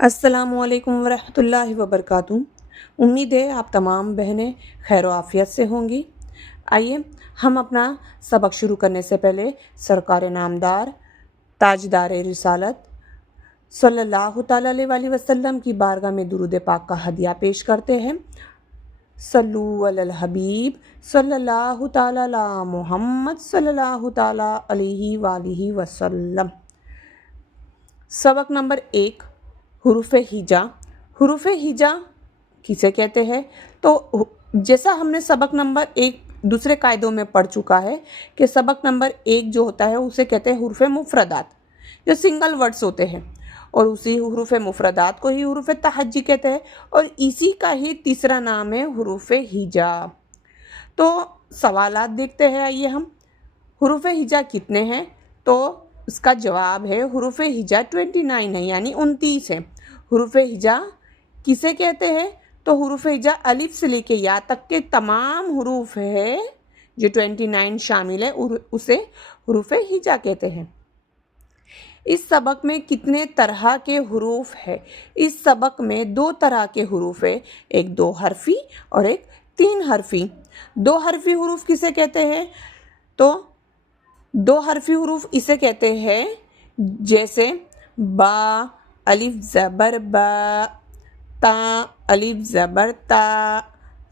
अस्सलामुअलैकुम वरहमतुल्लाहि वबरकातुहू। उम्मीद है आप तमाम बहनें खैर आफ़ियत से होंगी। आइए हम अपना सबक शुरू करने से पहले सरकार नामदार ताजदार रिसालत सल्लल्लाहु ताला अलैहि वसल्लम की बारगाह में दुरूद पाक का हदिया पेश करते हैं। सल्लु अलल हबीब सल्लल्लाहु ताला अला मुहम्मद सल्लल्लाहु ताला अलैहि वालिहि वसल्लम। सबक नंबर 1, हुरूफ़ हिजा। हुरूफ़ हिजा किसे कहते हैं? तो जैसा हमने सबक नंबर 1 दूसरे कायदों में पढ़ चुका है कि सबक नंबर 1 जो होता है उसे कहते हैं हुरूफ़ मुफ़रदात, जो सिंगल वर्ड्स होते हैं, और उसी हुरूफ़ मुफ़रदात को ही हुरूफ़ तहज्जी कहते हैं, और इसी का ही तीसरा नाम है हुरूफ़ हिजा। तो सवालात देखते हैं। आइए हम, हुरूफ़ हिजा कितने हैं? तो इसका जवाब है हुरूफ़ हिजा 29 है, यानी 29 है। हुरूफ़ हिजा किसे कहते हैं? तो हुरूफ़ हिजा अलिफ से लेके या तक के तमाम हुरूफ है जो 29 शामिल है, उसे हुरूफ़ हिजा कहते हैं। इस सबक में कितने तरह के हुरूफ है? इस सबक में 2 तरह के हुरूफ है, एक 2 हरफी और एक 3 हरफी। 2 हरफी हुरूफ किसे कहते हैं? तो 2 हरफी हुरूफ इसे कहते हैं जैसे बा अलिफ ज़बर बा, ता अलिफ ज़बर ता,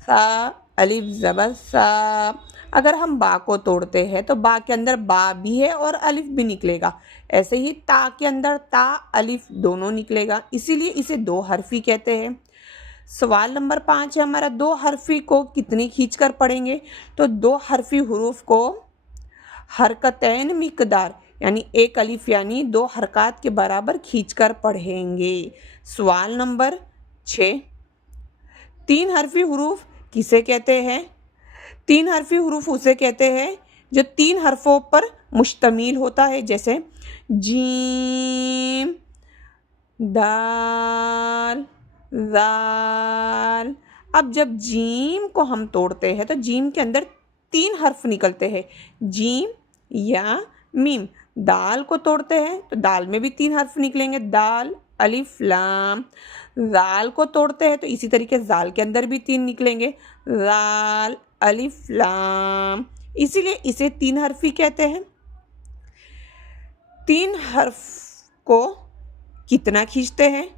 सा अलिफ ज़बर सा। अगर हम बा को तोड़ते हैं तो बा के अंदर बा भी है और अलिफ भी निकलेगा। ऐसे ही ता के अंदर ता अलिफ दोनों निकलेगा, इसीलिए इसे 2 हरफी कहते हैं। सवाल नंबर 5 है हमारा, 2 हरफी को कितनी खींचकर पढ़ेंगे? तो 2 हरफी हुरूफ को हरकतैन मिकदार यानी 1 अलिफ यानी 2 हरकत के बराबर खींचकर पढ़ेंगे। सवाल नंबर 6, 3 हरफी हुरूफ किसे कहते हैं? 3 हरफी हुरूफ उसे कहते हैं जो 3 हरफों पर मुश्तमिल होता है, जैसे जीम, दाल, ज़ाल। अब जब जीम को हम तोड़ते हैं तो जीम के अंदर 3 हर्फ निकलते हैं, जीम या मीम। दाल को तोड़ते हैं तो दाल में भी 3 हर्फ निकलेंगे, दाल अलिफ लाम। ज़ाल को तोड़ते हैं तो इसी तरीके ज़ाल के अंदर भी 3 निकलेंगे, ज़ाल अलिफ लाम। इसीलिए इसे 3 हरफी कहते हैं। 3 हर्फ को कितना खींचते हैं?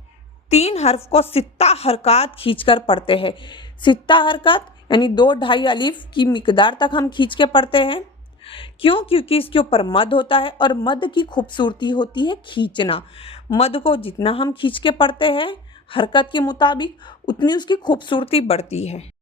3 हर्फ को 6 हरकत खींचकर पढ़ते हैं। 6 हरकत यानी 2-2.5 अलिफ की मिकदार तक हम खींच के पढ़ते हैं। क्यों? क्योंकि इसके ऊपर मद होता है, और मद की खूबसूरती होती है खींचना। मद को जितना हम खींच के पढ़ते हैं हरकत के मुताबिक, उतनी उसकी खूबसूरती बढ़ती है।